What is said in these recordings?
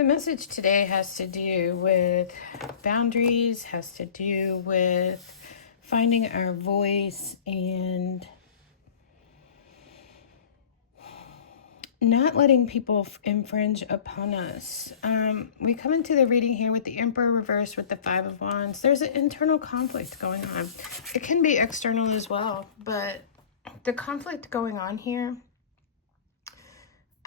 The message today has to do with boundaries, has to do with finding our voice and not letting people infringe upon us. We come into the reading here with the Emperor reversed with the Five of Wands. There's an internal conflict going on. It can be external as well, but the conflict going on here,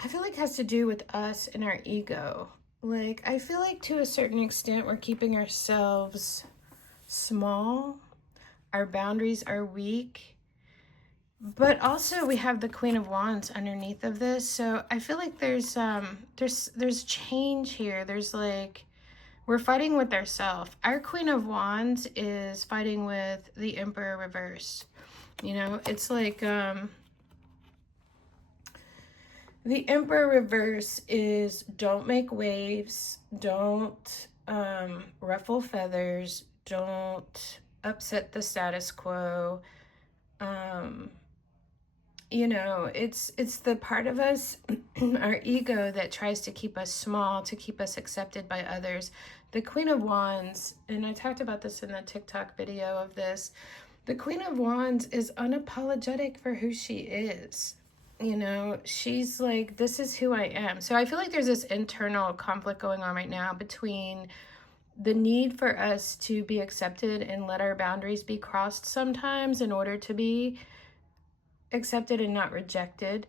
I feel like has to do with us and our ego. Like, I feel like to a certain extent, we're keeping ourselves small. Our boundaries are weak. But also we have the Queen of Wands underneath of this. So I feel like there's change here. There's like, we're fighting with ourselves. Our Queen of Wands is fighting with the Emperor reverse. You know, it's like, the Emperor reverse is don't make waves, don't ruffle feathers, don't upset the status quo. You know, it's the part of us, our ego, that tries to keep us small, to keep us accepted by others. The Queen of Wands, and I talked about this in the TikTok video of this, the Queen of Wands is unapologetic for who she is. You know, she's like, this is who I am. So I feel like there's this internal conflict going on right now between the need for us to be accepted and let our boundaries be crossed sometimes in order to be accepted and not rejected,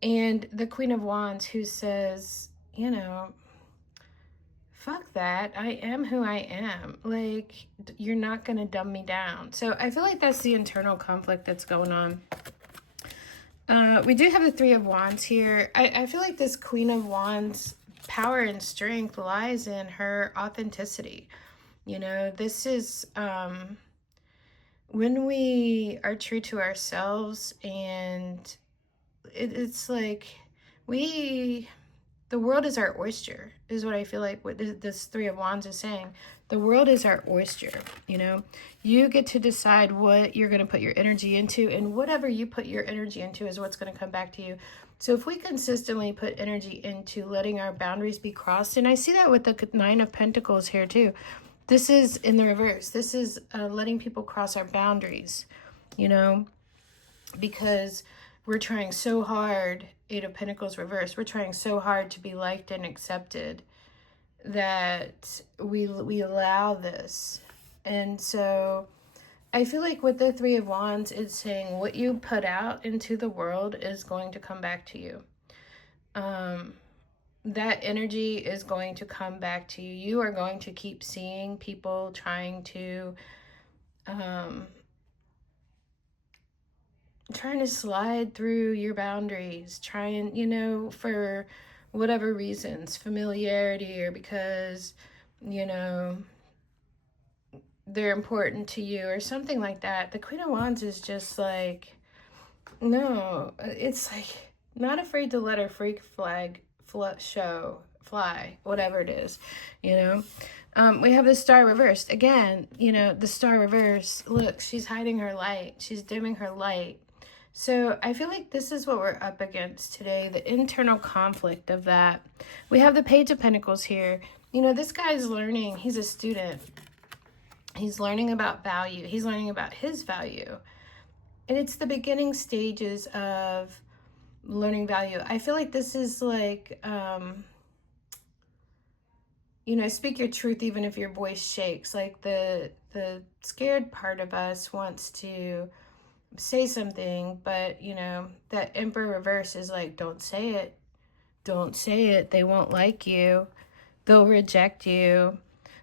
and the Queen of Wands who says, you know, fuck that, I am who I am. Like, you're not gonna dumb me down. So I feel like that's the internal conflict that's going on. We do have the Three of Wands here. I feel like this Queen of Wands power and strength lies in her authenticity. You know, this is when we are true to ourselves, and it's like the world is our oyster, is what I feel like what this Three of Wands is saying. The world is our oyster, you know. You get to decide what you're going to put your energy into, and whatever you put your energy into is what's going to come back to you. So if we consistently put energy into letting our boundaries be crossed, and I see that with the Nine of Pentacles here too. This is in the reverse. This is letting people cross our boundaries, you know, because we're trying so hard, Eight of Pentacles reverse, we're trying so hard to be liked and accepted that we allow this. And so I feel like with the Three of Wands, it's saying what you put out into the world is going to come back to you. That energy is going to come back to you. You are going to keep seeing people trying to slide through your boundaries, trying, you know, for whatever reasons, familiarity, or because, you know, they're important to you or something like that. The Queen of Wands is just like, no, it's like not afraid to let her freak flag fly, whatever it is, you know. We have the Star reversed again. You know, the Star reversed, look, she's hiding her light, she's dimming her light. So I feel like this is what we're up against today, the internal conflict of that. We have the Page of Pentacles here. You know, this guy's learning, he's a student. He's learning about value. He's learning about his value. And it's the beginning stages of learning value. I feel like this is like, you know, speak your truth even if your voice shakes. Like the scared part of us wants to say something, but, you know, that Emperor reverse is like, don't say it. Don't say it. They won't like you. They'll reject you.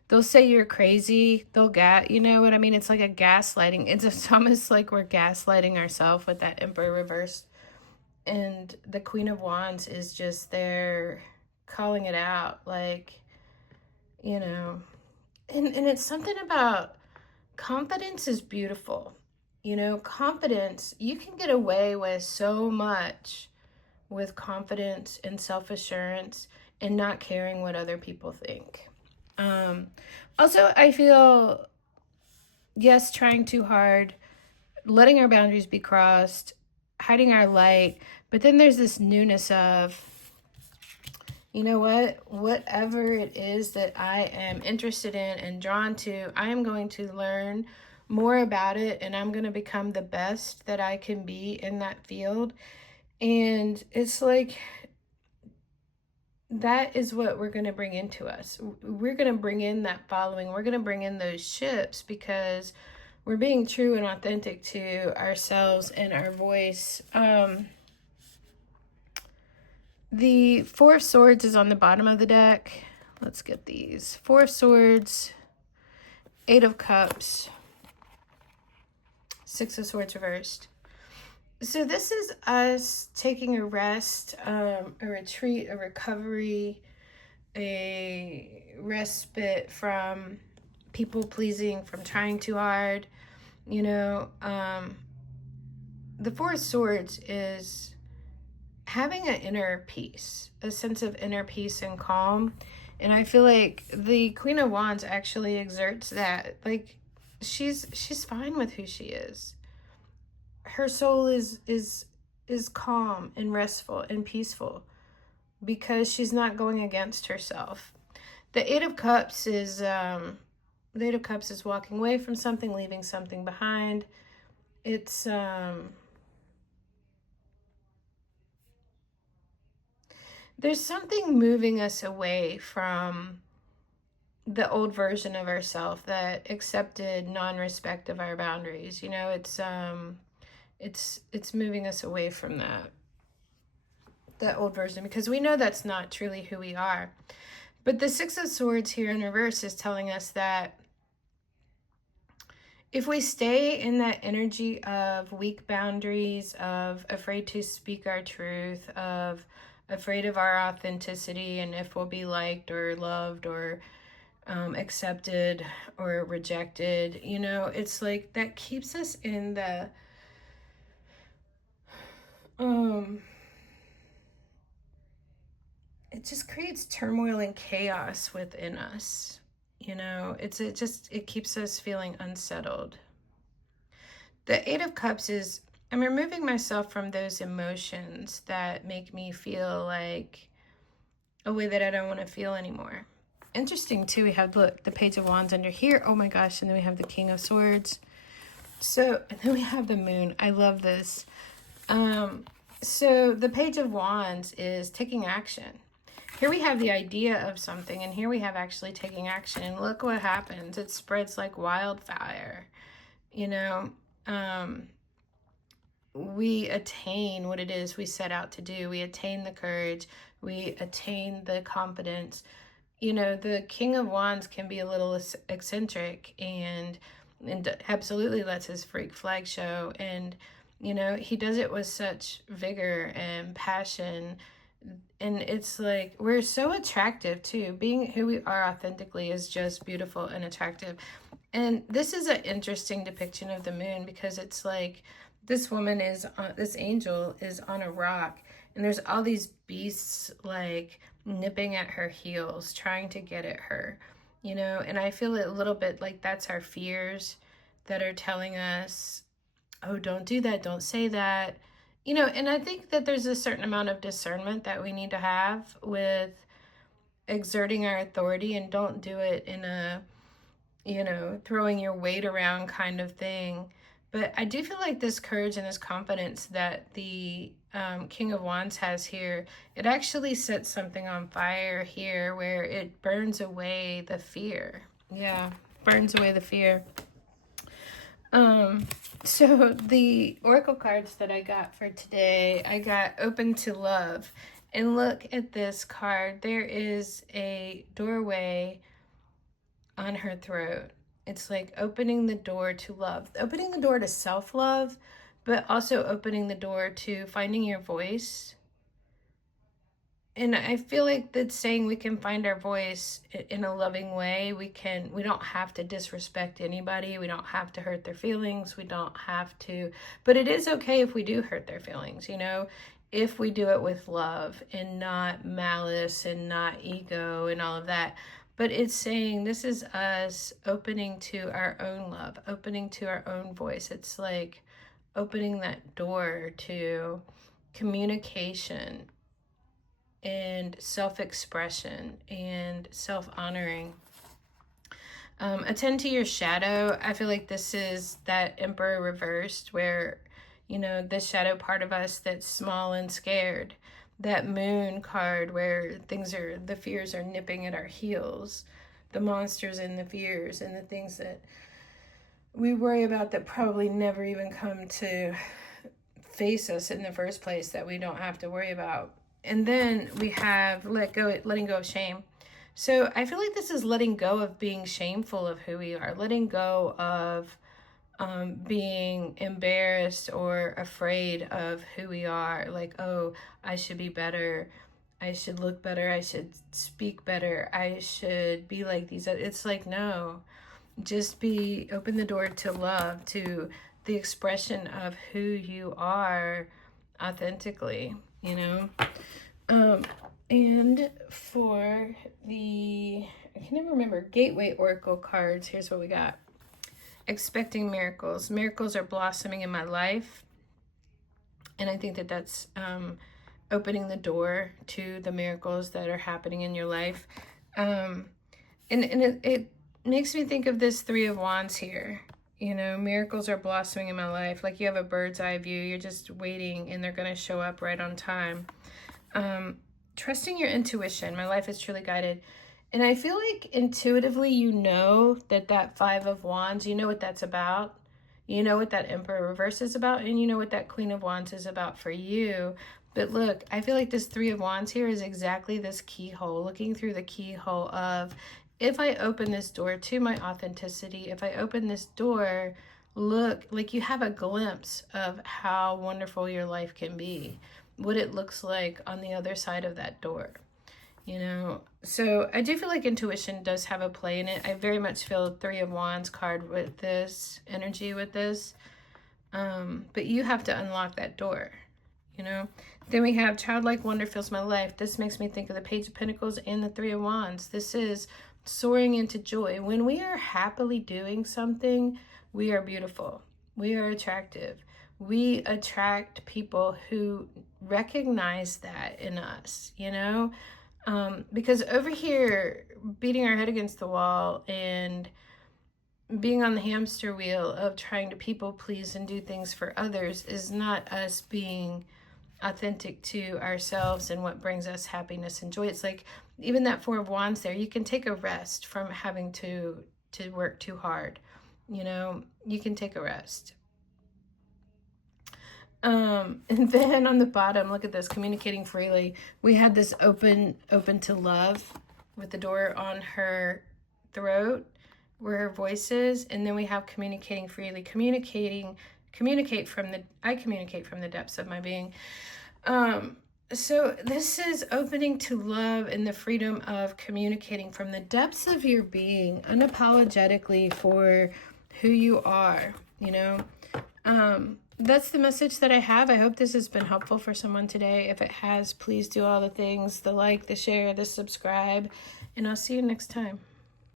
They'll say you're crazy. They'll you know what I mean? It's like a gaslighting. It's almost like we're gaslighting ourselves with that Emperor reverse. And the Queen of Wands is just there calling it out. Like, you know, and it's something about confidence is beautiful. You know, confidence, you can get away with so much with confidence and self-assurance and not caring what other people think. Also, I feel, yes, trying too hard, letting our boundaries be crossed, hiding our light, but then there's this newness of, you know what? Whatever it is that I am interested in and drawn to, I am going to learn more about it, and I'm going to become the best that I can be in that field. And it's like, that is what we're going to bring into us. We're going to bring in that following. We're going to bring in those ships because we're being true and authentic to ourselves and our voice. The Four of Swords is on the bottom of the deck. Let's get these. Four of Swords, Eight of Cups, Six of Swords reversed. So this is us taking a rest, a retreat, a recovery, a respite from people pleasing, from trying too hard. You know, the Four of Swords is having an inner peace, a sense of inner peace and calm. And I feel like the Queen of Wands actually exerts that. Like, she's fine with who she is. Her soul is calm and restful and peaceful because she's not going against herself. The Eight of Cups is walking away from something, leaving something behind. It's there's something moving us away from the old version of ourselves that accepted non-respect of our boundaries. You know, it's moving us away from that old version because we know that's not truly who we are. But the Six of Swords here in reverse is telling us that if we stay in that energy of weak boundaries, of afraid to speak our truth, of afraid of our authenticity and if we'll be liked or loved or accepted or rejected, you know, it's like that keeps us in the it just creates turmoil and chaos within us. You know, it keeps us feeling unsettled. The Eight of Cups is, I'm removing myself from those emotions that make me feel like a way that I don't want to feel anymore. Interesting too, we have, look, the Page of Wands under here. Oh my gosh, and then we have the King of Swords. So, and then we have the Moon. I love this. So the Page of Wands is taking action. Here we have the idea of something, and here we have actually taking action. And look what happens. It spreads like wildfire. You know, we attain what it is we set out to do. We attain the courage. We attain the confidence. You know, the King of Wands can be a little eccentric and absolutely lets his freak flag show. And, you know, he does it with such vigor and passion. And it's like, we're so attractive too. Being who we are authentically is just beautiful and attractive. And this is an interesting depiction of the moon because it's like this woman is, this angel is on a rock, and there's all these beasts like nipping at her heels, trying to get at her, you know. And I feel a little bit like that's our fears that are telling us, oh, don't do that, don't say that, you know. And I think that there's a certain amount of discernment that we need to have with exerting our authority, and don't do it in a, you know, throwing your weight around kind of thing. But I do feel like this courage and this confidence that the King of Wands has here, it actually sets something on fire here where it burns away the fear. Yeah, burns away the fear. So the oracle cards that I got for today, I got Open to Love. And look at this card. There is a doorway on her throat. It's like opening the door to love, opening the door to self-love, but also opening the door to finding your voice. And I feel like that's saying we can find our voice in a loving way. We don't have to disrespect anybody. We don't have to hurt their feelings. We don't have to, but it is okay if we do hurt their feelings, you know, if we do it with love and not malice and not ego and all of that. But it's saying this is us opening to our own love, opening to our own voice. It's like opening that door to communication and self-expression and self-honoring. Attend to your shadow. I feel like this is that Emperor reversed, where, you know, the shadow part of us that's small and scared. That Moon card where the fears are nipping at our heels. The monsters and the fears and the things that we worry about that probably never even come to face us in the first place, that we don't have to worry about. And then we have letting go of shame. So I feel like this is letting go of being shameful of who we are, letting go of being embarrassed or afraid of who we are. Like, oh, I should be better. I should look better. I should speak better. I should be like these. It's like, no, just open the door to love, to the expression of who you are authentically, you know? And for the, I can never remember, Gateway Oracle cards, here's what we got. Expecting miracles. Miracles are blossoming in my life. And I think that that's opening the door to the miracles that are happening in your life. And it makes me think of this Three of Wands here. You know, miracles are blossoming in my life. Like you have a bird's eye view. You're just waiting and they're going to show up right on time. Trusting your intuition. My life is truly guided. And I feel like intuitively you know that Five of Wands, you know what that's about. You know what that Emperor reverse is about. And you know what that Queen of Wands is about for you. But look, I feel like this Three of Wands here is exactly this keyhole. Looking through the keyhole of, if I open this door to my authenticity, if I open this door, look, like you have a glimpse of how wonderful your life can be. What it looks like on the other side of that door, you know? So I do feel like intuition does have a play in it. I very much feel Three of Wands card with this energy with this. But you have to unlock that door, you know? Then we have Childlike Wonder Fills My Life. This makes me think of the Page of Pentacles and the Three of Wands. This is soaring into joy. When we are happily doing something, we are beautiful. We are attractive. We attract people who recognize that in us, you know? Because over here, beating our head against the wall and being on the hamster wheel of trying to people please and do things for others is not us being authentic to ourselves and what brings us happiness and joy. It's like even that Four of Wands there, you can take a rest from having to work too hard. You know, you can take a rest. And then on the bottom, look at this, communicating freely. We had this open to love with the door on her throat where her voice is. And then we have communicating freely, I communicate from the depths of my being. So this is opening to love and the freedom of communicating from the depths of your being, unapologetically for who you are, you know? That's the message that I have. I hope this has been helpful for someone today. If it has, please do all the things, the like, the share, the subscribe, and I'll see you next time.